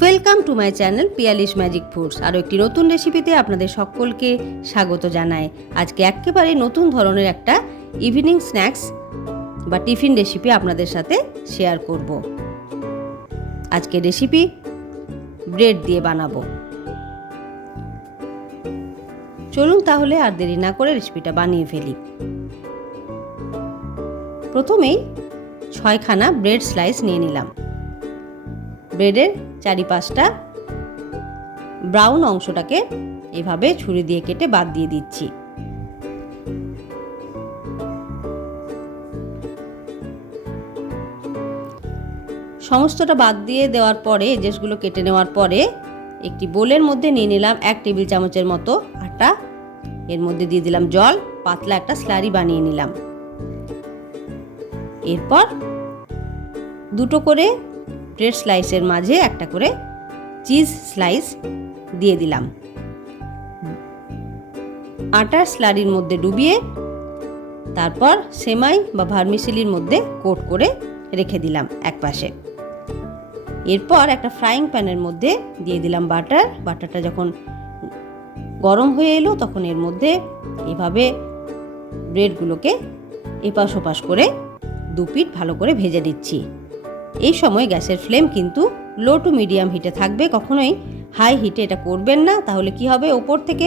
Welcome to my channel Piyali's magic foods. আরও একটি নতুন রেসিপিতে আপনাদের সকলকে স্বাগত জানাই। আজকে একেবারে নতুন ধরনের একটা ইভিনিং স্ন্যাক্স বা টিফিন রেসিপি আপনাদের সাথে শেয়ার করব। আজকে রেসিপি ব্রেড দিয়ে বানাবো। চলুন তাহলে আর দেরি না করে রেসিপিটা বানিয়ে ফেলি। প্রথমেই 6খানা ব্রেড স্লাইস নিয়ে নিলাম। ব্রেডের চারিপাশটা ব্রাউন অংশটাকে এভাবে ছুরি দিয়ে কেটে বাদ দিয়ে দিচ্ছি। সমস্তটা বাদ দিয়ে দেওয়ার পরে, এজেসগুলো কেটে নেওয়ার পরে একটি বোলের মধ্যে নিয়ে নিলাম 1 টেবিল চামচের মতো আটা। এর মধ্যে দিয়ে দিলাম জল, পাতলা একটা স্লারি বানিয়ে নিলাম। এরপর দুটো করে ব্রেড স্লাইসের মাঝে একটা করে চিজ স্লাইস দিয়ে দিলাম। আটার স্লারির মধ্যে ডুবিয়ে তারপর সেমাই বা ভার্মিসেলির মধ্যে কোট করে রেখে দিলাম একপাশে। এরপর একটা ফ্রাইং প্যানের মধ্যে দিয়ে দিলাম বাটার। বাটারটা যখন গরম হয়ে এলো তখন এর মধ্যে এভাবে ব্রেডগুলোকে এপাশ ওপাশ করে দু পিঠ ভালো করে ভেজে দিচ্ছি। এই সময় গ্যাসের ফ্লেম কিন্তু লো টু মিডিয়াম হিটে থাকবে, কখনোই হাই হিটে এটা করবেন না। তাহলে কি হবে, ওপর থেকে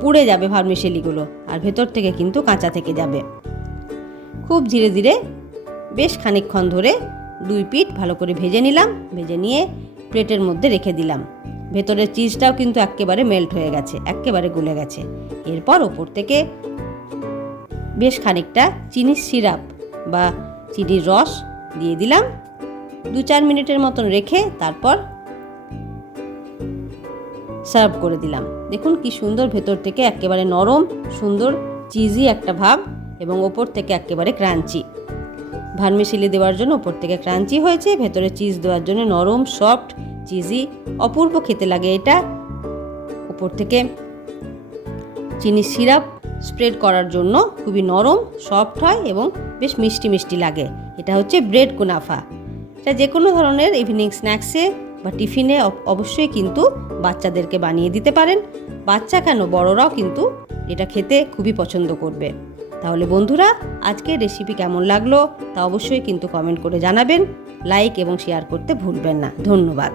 পুড়ে যাবে ভার্মিসেলিগুলো আর ভেতর থেকে কিন্তু কাঁচা থেকে যাবে। খুব ধীরে ধীরে বেশ খানিকক্ষণ ধরে দুই পিঠ ভালো করে ভেজে নিলাম। ভেজে নিয়ে প্লেটের মধ্যে রেখে দিলাম। ভেতরের চিজটাও কিন্তু একেবারে মেল্ট হয়ে গেছে, একেবারে গলে গেছে। এরপর ওপর থেকে বেশ খানিকটা চিনির সিরাপ বা চিনির রস দিয়ে দিলাম। 2-4 মিনিটের মতন রেখে তারপর সার্ভ করে দিলাম। দেখুন কি সুন্দর, ভেতর থেকে একেবারে নরম সুন্দর চিজি একটা ভাব এবং ওপর থেকে একেবারে ক্রাঞ্চি। ভার্মিসেলি দেওয়ার জন্য ওপর থেকে ক্রাঞ্চি হয়েছে, ভেতরে চিজ দেওয়ার জন্য নরম সফট চিজি, অপূর্ব খেতে লাগে এটা। ওপর থেকে চিনি সিরাপ স্প্রেড করার জন্য খুবই নরম সফট হয় এবং বেশ মিষ্টি মিষ্টি লাগে। এটা হচ্ছে ব্রেড কুনাফা। এটা যে কোনো ধরনের ইভিনিং স্ন্যাক্সে বা টিফিনে অবশ্যই কিন্তু বাচ্চাদেরকে বানিয়ে দিতে পারেন। বাচ্চা কেন, বড়রাও কিন্তু এটা খেতে খুবই পছন্দ করবে। তাহলে বন্ধুরা, আজকের রেসিপি কেমন লাগলো তা অবশ্যই কিন্তু কমেন্ট করে জানাবেন। লাইক এবং শেয়ার করতে ভুলবেন না। ধন্যবাদ।